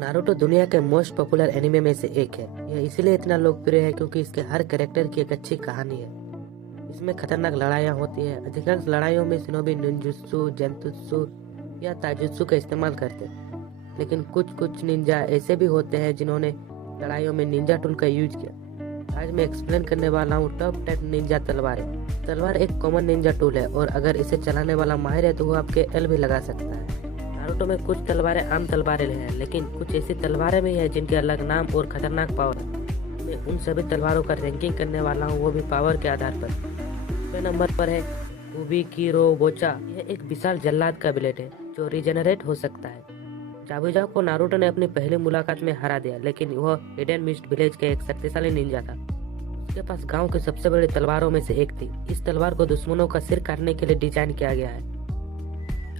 Naruto दुनिया के most popular anime में से एक है। यह इसलिए इतना लोकप्रिय है क्योंकि इसके हर कैरेक्टर की एक अच्छी कहानी है। इसमें खतरनाक लड़ाइयाँ होती हैं। अधिकांश लड़ाइयों में शिनोबी निंजुत्सु, जेंतुत्सु या ताजुत्सु का इस्तेमाल करते हैं, लेकिन कुछ निंजा ऐसे भी होते हैं जिन्होंने लड़ाइयों में निंजा टूल का यूज किया। आज मैं एक्सप्लेन करने वाला हूँ टॉप 10 निंजा तलवारें। तलवार एक कॉमन निंजा टूल है और अगर इसे चलाने वाला माहिर है तो वो आपके एल भी लगा सकता है। नारुतो में कुछ तलवारें आम तलवारें हैं, लेकिन कुछ ऐसी तलवारें भी हैं जिनके अलग नाम और खतरनाक पावर है। मैं उन सभी तलवारों का रैंकिंग करने वाला हूँ, वो भी पावर के आधार पर। दूसरे नंबर पर है उबीकिरो बोचा। यह एक विशाल जल्लाद का ब्लेड है जो रिजेनरेट हो सकता है। जाबुजाओ को नारुतो ने अपनी पहली मुलाकात में हरा दिया, लेकिन वह हिडन मिस्ट विलेज का एक शक्तिशाली निंजा था। उसके पास गांव की सबसे बड़ी तलवारों में से एक थी। इस तलवार को दुश्मनों का सिर काटने के लिए डिजाइन किया गया है।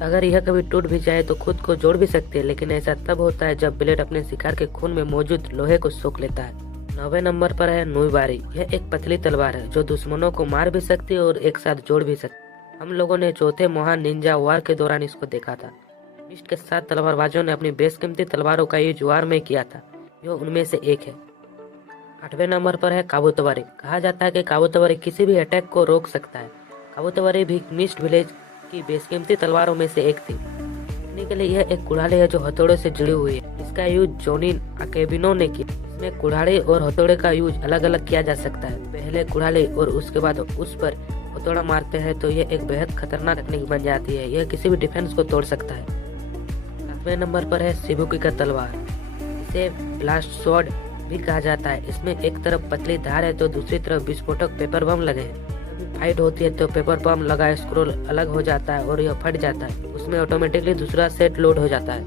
अगर यह कभी टूट भी जाए तो खुद को जोड़ भी सकती है, लेकिन ऐसा तब होता है जब ब्लेड अपने शिकार के खून में मौजूद लोहे को सोख लेता है। 9वें नंबर पर है नुइबारी। यह एक पतली तलवार है जो दुश्मनों को मार भी सकती है और एक साथ जोड़ भी सकती है। हम लोगों ने चौथे महान निंजा वार के दौरान इसको देखा था। मिस्ट के 7 तलवारबाजों ने अपनी बेशकीमती तलवारों का यूज वार में किया था। यह उनमें से एक है। 8वें नंबर पर है काबुतोवारी। कहा जाता है कि काबुतोवारी किसी भी अटैक को रोक सकता है। काबुतोवारी भी मिस्ट विलेज की बेशकीमती तलवारों में से एक थी। देखने के लिए यह एक कुल्हाड़ी है जो हथौड़े से जुड़ी हुई है। इसका यूज जोनिन अकेबिनो ने किया। इसमें कुल्हाड़ी और हथौड़े का यूज अलग अलग किया जा सकता है। पहले कुल्हाड़ी और उसके बाद उस पर हथौड़ा मारते हैं तो यह एक बेहद खतरनाक टेक्निक बन जाती है। यह किसी भी डिफेंस को तोड़ सकता है। 7वें नंबर पर है शिबुकी का तलवार। इसे ब्लास्ट स्वॉर्ड भी कहा जाता है। इसमें एक तरफ पतली धार है तो दूसरी तरफ विस्फोटक पेपर बम लगे हैं। फाइट होती है तो पेपर बम लगा स्क्रोल अलग हो जाता है और यह फट जाता है। उसमें ऑटोमेटिकली दूसरा सेट लोड हो जाता है।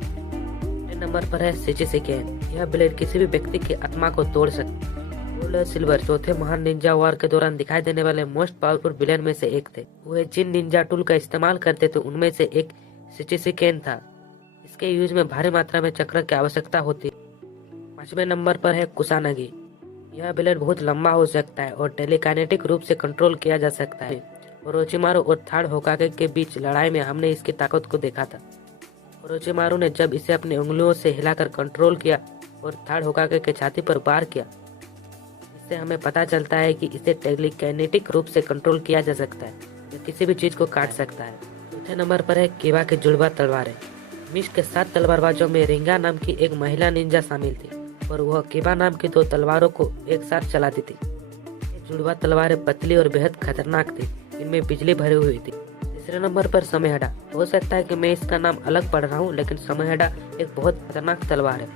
10 नंबर पर है शिचिसेकेन। यह ब्लेड किसी भी व्यक्ति की आत्मा को तोड़ सकती है। गोल्ड और सिल्वर चौथे महान निंजा वार के दौरान दिखाई देने वाले मोस्ट पावरफुल विलेन में से एक थे। वे जिन निंजा टूल का इस्तेमाल करते थे उनमें से एक शिचिसेकेन था। इसके यूज में भारी मात्रा में चक्र की आवश्यकता होती है। 5वें नंबर पर है कुसानगी। यह ब्लेड बहुत लंबा हो सकता है और टेलीकाइनेटिक रूप से कंट्रोल किया जा सकता है। ओरोचिमारू और थर्ड होकागे के बीच लड़ाई में हमने इसकी ताकत को देखा था। ओरोचिमारू ने जब इसे अपनी उंगलियों से हिलाकर कंट्रोल किया और थर्ड होकागे के छाती पर वार किया, इससे हमें पता चलता है कि इसे टेलीकाइनेटिक रूप से कंट्रोल किया जा सकता है। यह किसी भी चीज को काट सकता है। चौथे नंबर पर है किबा की जुड़वा तलवारें। मिस्ट के 7 तलवारबाजों में रिंगा नाम की एक महिला निंजा शामिल थी और वह किबा नाम की 2 तलवारों को एक साथ चलाती थी। ये जुड़वा तलवारें पतली और बेहद खतरनाक थी। इनमें बिजली भरी हुई थी। तीसरे नंबर पर समेहडा। हो सकता है कि मैं इसका नाम अलग पढ़ रहा हूँ, लेकिन समेहडा एक बहुत खतरनाक तलवार है।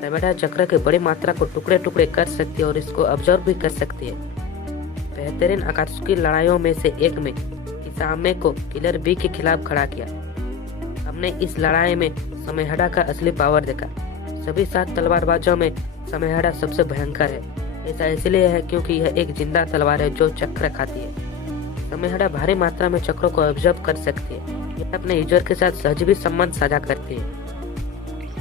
समेहडा चक्र की बड़ी मात्रा को टुकड़े टुकड़े कर सकती है और इसको ऑब्जर्व भी कर सकती है। बेहतरीन आकाशुकी लड़ाइयों में से एक में किसामे को किलर बी के खिलाफ खड़ा किया। हमने इस लड़ाई में समेहडा का असली पावर देखा। सभी 7 तलवारबाजों में समेहडा सबसे भयंकर है। ऐसा इसलिए है क्योंकि यह एक जिंदा तलवार है जो चक्र खाती है। समेहडा भारी मात्रा में चक्रों को ऑब्जर्व कर सकती है। यह अपने यूजर के साथ सहज भी संबंध साझा करती है,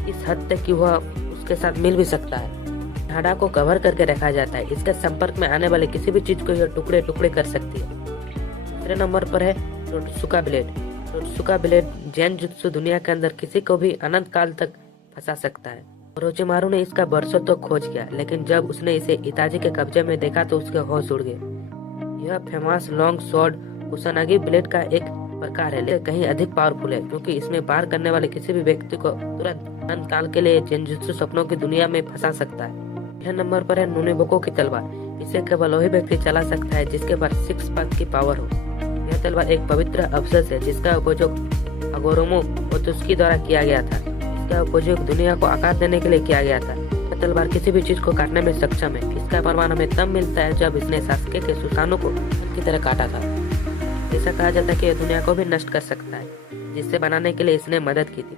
इस हद तक कि वह उसके साथ मिल भी सकता है। समेहडा को कवर करके रखा जाता है। इसके संपर्क में आने वाले किसी भी चीज को यह टुकड़े टुकड़े कर सकती है। दूसरे नंबर पर है टोटसुका ब्लेड। टोटसुका ब्लेड जेनजुत्सु दुनिया के अंदर किसी को भी अनंत काल तक फंसा सकता है। ओरोचिमारू ने इसका बरसों तो खोज किया, लेकिन जब उसने इसे इताजी के कब्जे में देखा तो उसके होश उड़ गए। यह फेमस लॉन्ग स्वॉर्ड कुसानगी ब्लेड का एक प्रकार है, लेकिन कहीं अधिक पावरफुल है क्योंकि इसमें वार करने वाले किसी भी व्यक्ति को तुरंत अनंत काल के लिए जेनजुत्सु सपनों की दुनिया में फंसा सकता है। 6 नंबर पर है नुनेबोको की तलवार। इसे केवल वही व्यक्ति चला सकता है जिसके पास 6 पाथ की पावर हो। यह तलवार एक पवित्र अवशेष है जिसका उपयोग अगोरोमो ओतुस्की द्वारा किया गया था। इसका उपयोग दुनिया को आकार देने के लिए किया गया था। यह तलवार किसी भी चीज को काटने में सक्षम है। इसका प्रमाण हमें तब मिलता है जब इसने सास्के के सुसानो को की तरह काटा था। ऐसा कहा जाता है कि यह दुनिया को भी नष्ट कर सकता है, जिससे बनाने के लिए इसने मदद की थी।